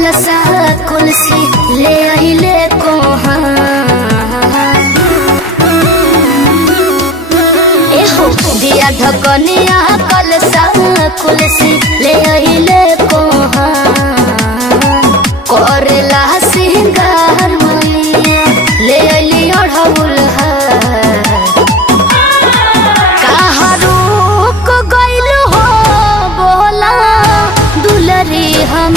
कलसा कुलसी ले आइले कोहा एहो दिया ढकनिया कलसा कुलसी ले आइले कोहा करेला सिंगार मैया ले आइली अढ़ौल कहाँ रुक गइल हो बोला दुलरी हम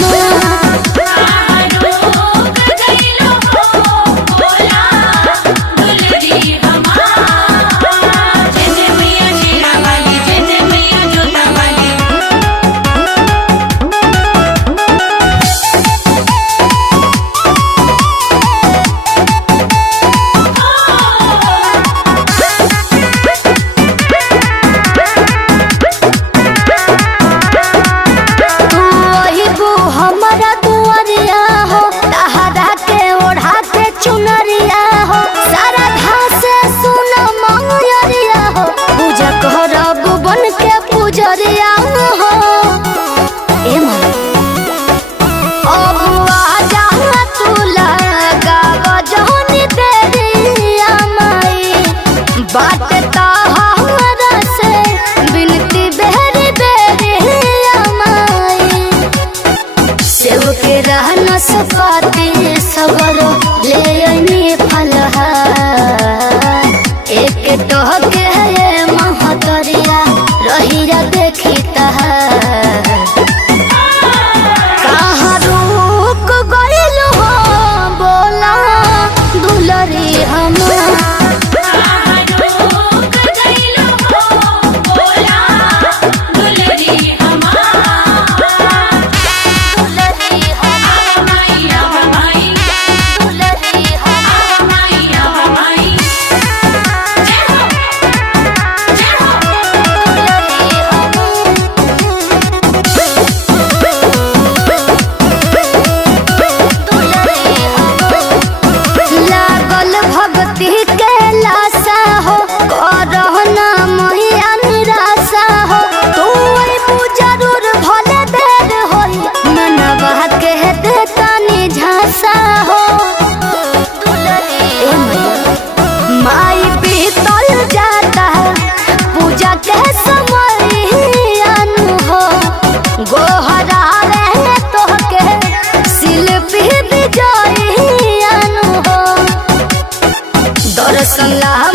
सपाते सगरो ले आइनी फलहार एक टहके है महतरिया रहिरा देखी तहार कहाँ रुक गइल हो बोला दुलरी हम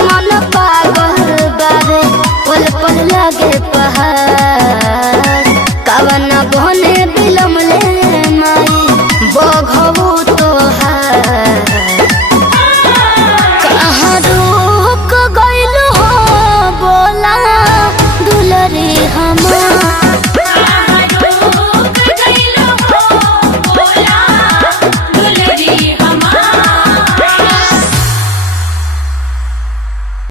मन पागल बाबे पल पल लागे पहाड़ कवन बने